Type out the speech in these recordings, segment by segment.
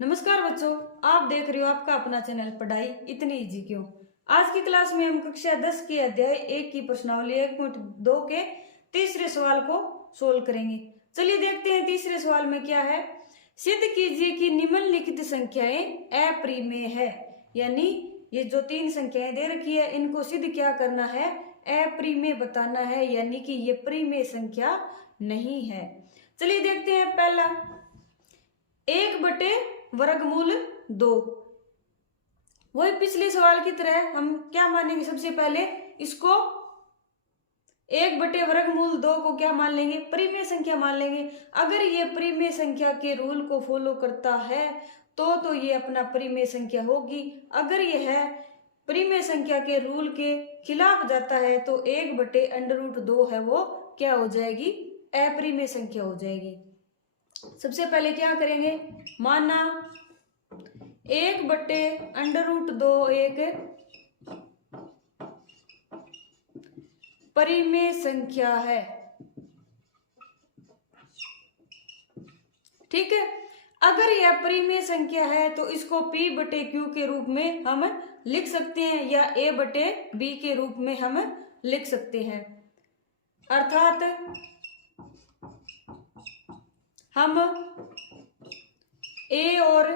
नमस्कार बच्चों, आप देख रहे हो आपका अपना चैनल पढ़ाई इतनी इजी क्यों। आज की क्लास में हम कक्षा 10 के अध्याय 1 की प्रश्नावली 1.2 के तीसरे सवाल को सोल्व करेंगे। चलिए देखते हैं तीसरे सवाल में क्या है। सिद्ध कीजिए कि निम्नलिखित संख्याएं अप्रिमेय है। यानी ये जो तीन संख्याएं दे रखी है इनको सिद्ध क्या करना है, अप्रिमेय बताना है, यानी कि ये प्रिमेय संख्या नहीं है। चलिए देखते हैं। पहला 1/वर्गमूल 2, वही पिछले सवाल की तरह हम क्या मानेंगे, सबसे पहले इसको 1/वर्गमूल 2 को क्या मान लेंगे, प्रिमेय संख्या मान लेंगे। अगर ये प्रिमेय संख्या के रूल को फॉलो करता है तो ये अपना प्रिमेय संख्या होगी। अगर यह प्रिमेय संख्या के रूल के खिलाफ जाता है तो 1/√2 है वो क्या हो जाएगी, अप्रिमेय संख्या हो जाएगी। सबसे पहले क्या करेंगे, माना 1/√2 एक परिमेय संख्या है। ठीक है, अगर यह परिमेय संख्या है तो इसको P/Q के रूप में हम लिख सकते हैं या A/B के रूप में हम लिख सकते हैं। अर्थात हम A और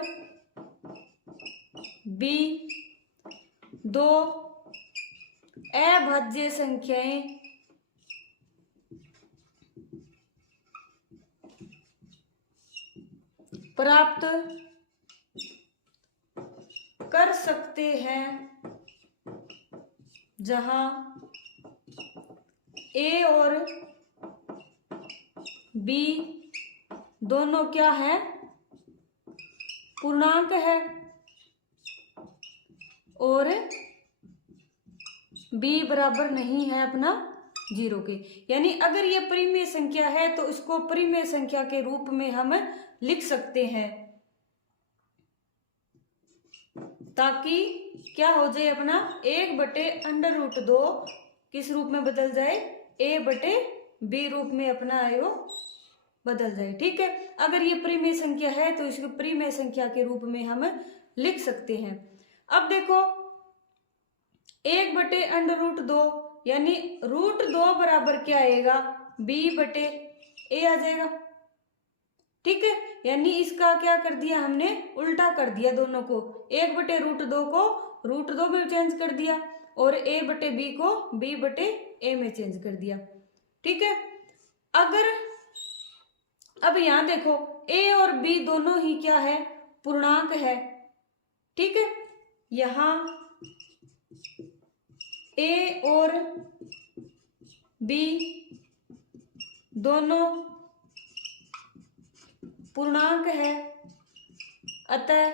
B दो अभाज्य संख्याएं प्राप्त कर सकते हैं जहां A और B दोनों क्या है, पूर्णांक है, और B बराबर नहीं है अपना 0 के। यानी अगर ये परिमेय संख्या है तो इसको परिमेय संख्या के रूप में हम लिख सकते हैं, ताकि क्या हो जाए, अपना 1/√2 किस रूप में बदल जाए, A/B रूप में अपना आयो बदल जाए। ठीक है, अगर ये प्रिमेय संख्या है तो इसको प्रिमेय संख्या के रूप में हम लिख सकते हैं। अब देखो 1/√2 यानी √2 बराबर क्या आएगा, B/A आ जाएगा। ठीक है, यानी इसका क्या कर दिया हमने, उल्टा कर दिया दोनों को। 1/√2 को √2 में चेंज कर दिया और A/B को B/A में चेंज कर दिया। ठीक है, अगर अब यहां देखो A और B दोनों ही क्या है, पूर्णांक है। ठीक है, यहां A और B दोनों पूर्णांक है, अतः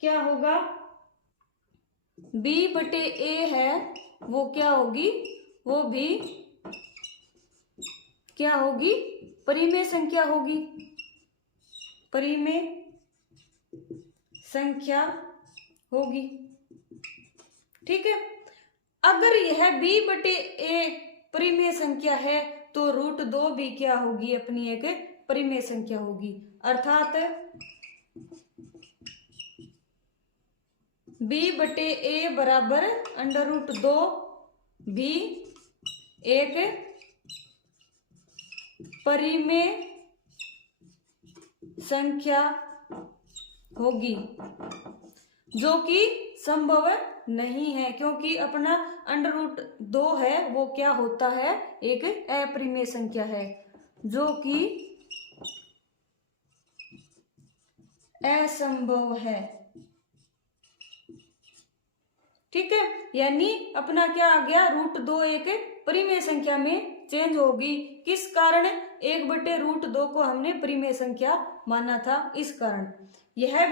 क्या होगा, B/A है वो क्या होगी, वो भी क्या होगी, परिमेय संख्या होगी, परिमेय संख्या होगी। ठीक है, अगर यह B/A परिमेय संख्या है तो √2 भी क्या होगी, अपनी एक परिमेय संख्या होगी। अर्थात B/A बराबर √2 भी एक परिमेय संख्या होगी, जो कि संभव नहीं है, क्योंकि अपना √2 है वो क्या होता है, एक अपरिमेय संख्या है जो कि असंभव है। ठीक है, यानी अपना क्या आ गया, √2 एक परिमेय संख्या में चेंज होगी। किस कारण, 1/√2 को हमने परिमेय संख्या माना था, इस कारण। यह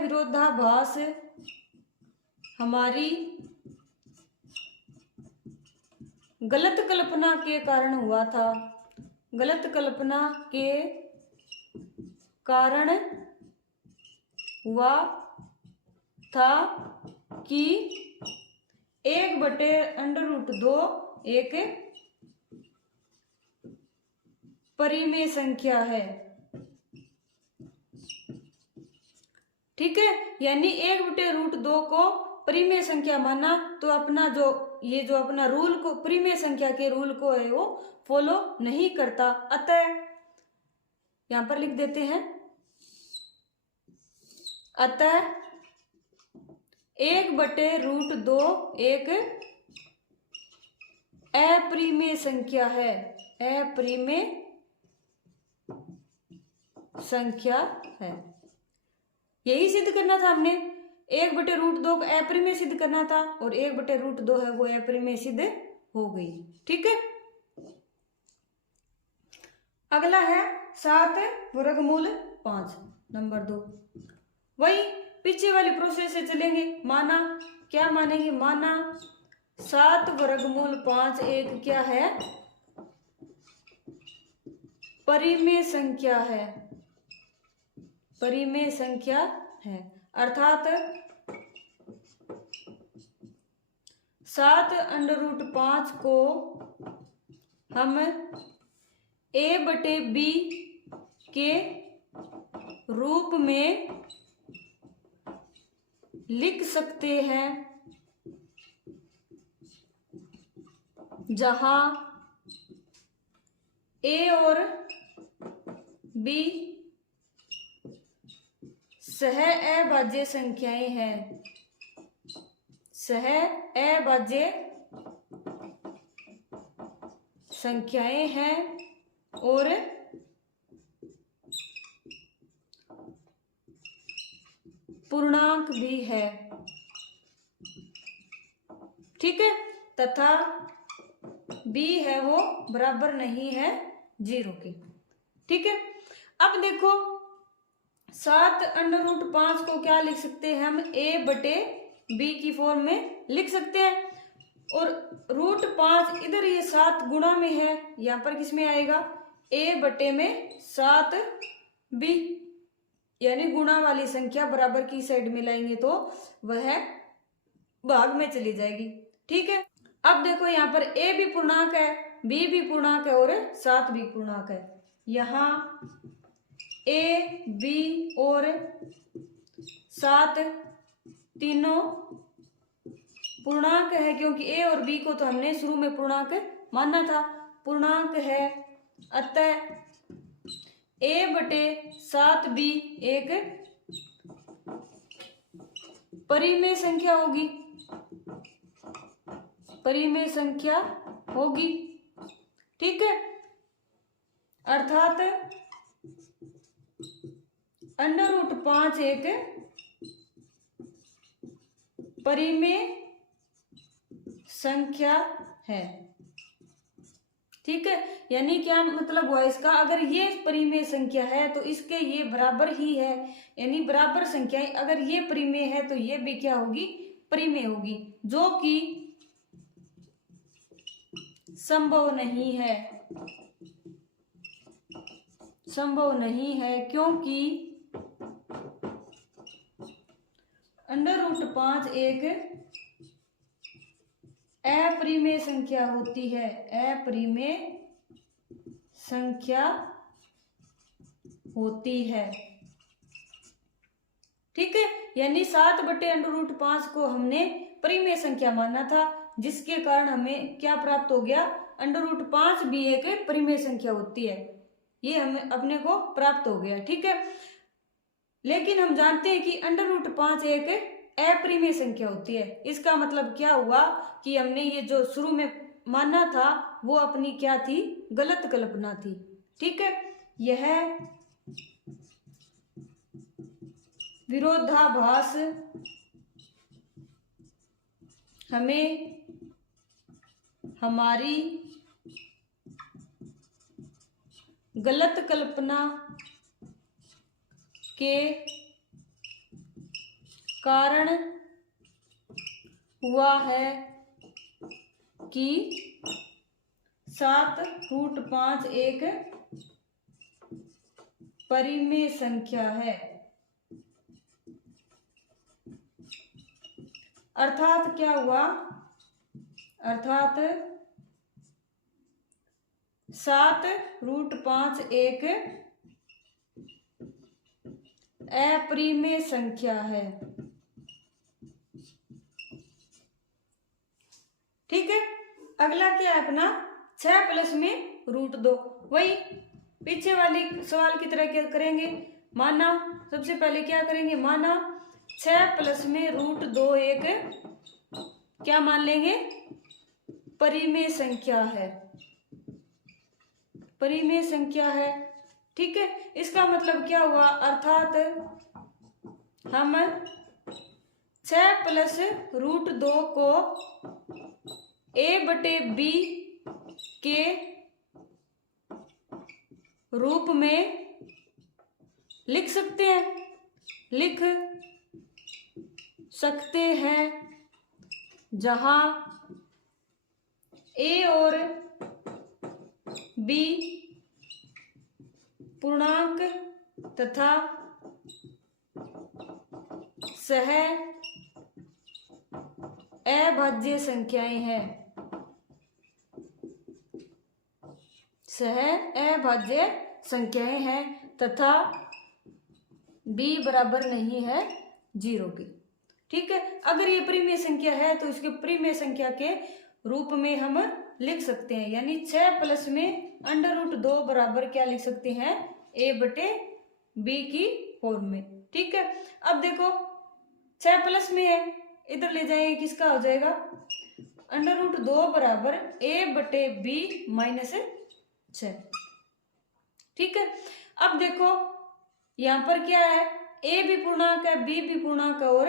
विरोधाभास हमारी गलत कल्पना के कारण हुआ था। गलत कल्पना के कारण हुआ था कि 1/√2 एक परिमेय संख्या है। ठीक है, यानी 1/√2 को परिमेय संख्या माना तो अपना जो अपना रूल को, परिमेय संख्या के रूल को है वो फॉलो नहीं करता। अतः यहां पर लिख देते हैं, अतः 1/√2 एक अपरिमेय संख्या है, अपरिमेय संख्या है। यही सिद्ध करना था हमने, 1/√2 को अपरिमेय सिद्ध करना था और 1/√2 है वो अपरिमेय सिद्ध हो गई। ठीक है, अगला है 7√5 नंबर 2। वही पीछे वाली प्रोसेस से चलेंगे। माना, क्या मानेंगे, माना 7√5 एक क्या है, परिमेय संख्या है, परिमेय संख्या है। अर्थात 7√5 को हम a/b के रूप में लिख सकते हैं, जहां a और b सह अभाज्य संख्याएं हैं, सह अभाज्य संख्याएं हैं और पूर्णांक भी है। ठीक है, तथा b है वो बराबर नहीं है 0 के। ठीक है, अब देखो 7√5 को क्या लिख सकते हैं हम, a/b की फॉर्म में लिख सकते हैं। और √5 इधर ये 7 गुणा में है, यहां पर किस में आएगा, a/7b, यानी गुणा वाली संख्या बराबर की साइड में लाएंगे तो वह भाग में चली जाएगी। ठीक है, अब देखो यहाँ पर a भी पूर्णांक है, b भी पूर्णांक है और 7 भी पूर्णांक है। यहाँ a, b और 7 तीनों पूर्णांक है, क्योंकि a और b को तो हमने शुरू में पूर्णांक माना था, पूर्णांक है। अतः a/7b एक परिमेय संख्या होगी, परिमेय संख्या होगी। ठीक है, अर्थात √5 एक परिमेय संख्या है। ठीक है, यानी क्या मतलब हुआ इसका, अगर ये परिमेय संख्या है तो इसके ये बराबर ही है, यानी बराबर संख्याएं अगर ये परिमेय है तो ये भी क्या होगी, परिमेय होगी, जो कि संभव नहीं है, संभव नहीं है, क्योंकि √5 एक अपरिमेय संख्या होती है, अपरिमेय संख्या होती है। ठीक है, यानी 7/√5 को हमने परिमेय संख्या माना था, जिसके कारण हमें क्या प्राप्त हो गया, √5 भी एक परिमेय संख्या होती है, ये हमें अपने को प्राप्त हो गया। ठीक है, लेकिन हम जानते हैं कि √5 एक अपरिमेय संख्या होती है। इसका मतलब क्या हुआ कि हमने ये जो शुरू में माना था वो अपनी क्या थी, गलत कल्पना थी। ठीक है, यह विरोधाभास हमें हमारी गलत कल्पना के कारण हुआ है कि 7√5 एक परिमेय संख्या है। अर्थात क्या हुआ, अर्थात 7√5 एक अपरिमेय संख्या है। ठीक है, अगला क्या है अपना 6 प्लस में √2। वही पीछे वाली सवाल की तरह क्या करेंगे, माना सबसे पहले क्या करेंगे, माना 6 प्लस में √2 एक क्या मान लेंगे, परिमेय संख्या है, परिमेय संख्या है। ठीक है, इसका मतलब क्या हुआ, अर्थात हम 6 प्लस √2 को a/b के रूप में लिख सकते हैं, जहां a और b पूर्णांक तथा सह अभाज्य संख्याएं हैं, सह अभाज्य संख्याएं हैं तथा b बराबर नहीं है 0 के। ठीक है, अगर ये परिमेय संख्या है तो इसके परिमेय संख्या के रूप में हम लिख सकते हैं, यानी 6 प्लस में √2 बराबर क्या लिख सकते हैं, a/b की फॉर्म में। ठीक है, अब देखो 6 प्लस में है, इधर ले जाएंगे किसका हो जाएगा, √2 बराबर a/b माइनस 6। ठीक है, अब देखो यहां पर क्या है, a भी पूर्णांक है, b भी पूर्णांक है और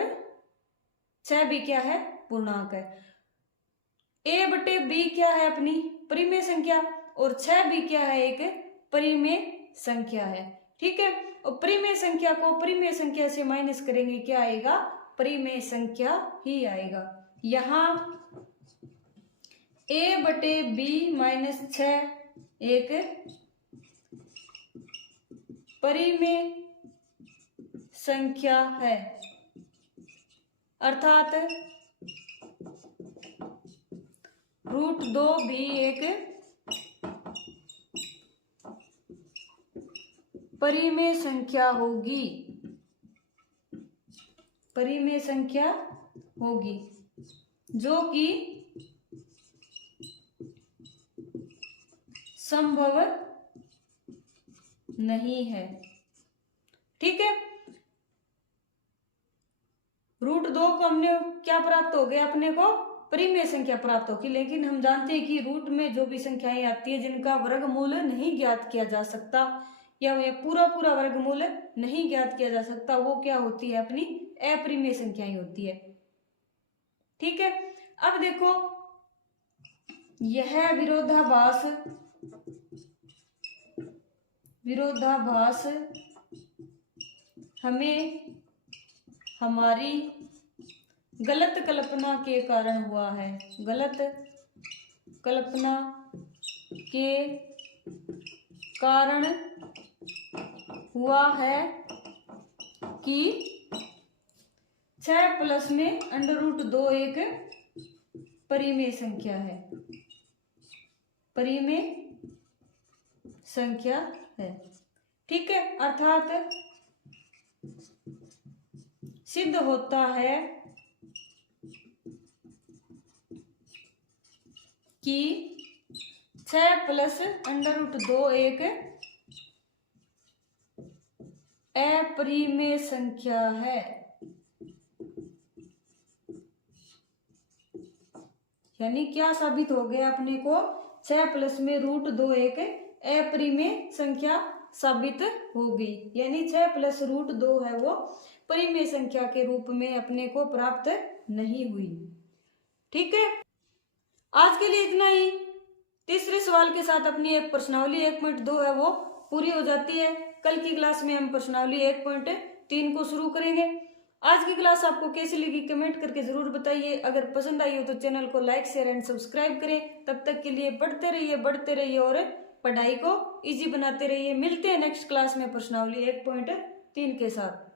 6 भी क्या है, पूर्णांक है। a/b क्या है, अपनी परिमेय संख्या, और 6 भी क्या है, एक परिमेय संख्या है। ठीक है, और परिमेय संख्या को परिमेय संख्या से माइनस करेंगे, क्या आएगा, परिमेय संख्या ही आएगा। यहाँ a/b माइनस 6 एक परिमेय संख्या है, अर्थात √2 भी एक परिमेय संख्या होगी, परिमेय संख्या होगी, जो कि संभव नहीं है। ठीक है, √2 को हमने क्या प्राप्त हो गया, अपने को परिमेय संख्या प्राप्त होगी, लेकिन हम जानते हैं कि रूट में जो भी संख्याएं आती है जिनका वर्गमूल नहीं ज्ञात किया जा सकता, या पूरा वर्गमूल नहीं ज्ञात किया जा सकता, वो क्या होती है, अपनी अपरिमेय संख्याएं होती है। ठीक है, अब देखो यह विरोधाभास हमें हमारी गलत कल्पना के कारण हुआ है, गलत कल्पना के कारण हुआ है कि 6 प्लस में √2 एक परिमेय संख्या है, परिमेय संख्या है। ठीक है, अर्थात सिद्ध होता है कि 6 प्लस √2 एक अपरिमेय संख्या है, यानी क्या साबित हो गया अपने को, 6 प्लस में √2 एक अपरिमेय संख्या साबित हो गई, यानी 6 प्लस √2 है वो परिमेय संख्या के रूप में अपने को प्राप्त नहीं हुई। ठीक है, आज के लिए इतना ही। तीसरे सवाल के साथ अपनी एक प्रश्नावली 1.2 है वो पूरी हो जाती है। कल की क्लास में हम प्रश्नावली 1.3 को शुरू करेंगे। आज की क्लास आपको कैसी लगी कमेंट करके जरूर बताइए। अगर पसंद आई हो तो चैनल को लाइक शेयर एंड सब्सक्राइब करें। तब तक के लिए बढ़ते रहिए और पढ़ाई को इजी बनाते रहिए। मिलते हैं नेक्स्ट क्लास में प्रश्नावली 1.3 के साथ।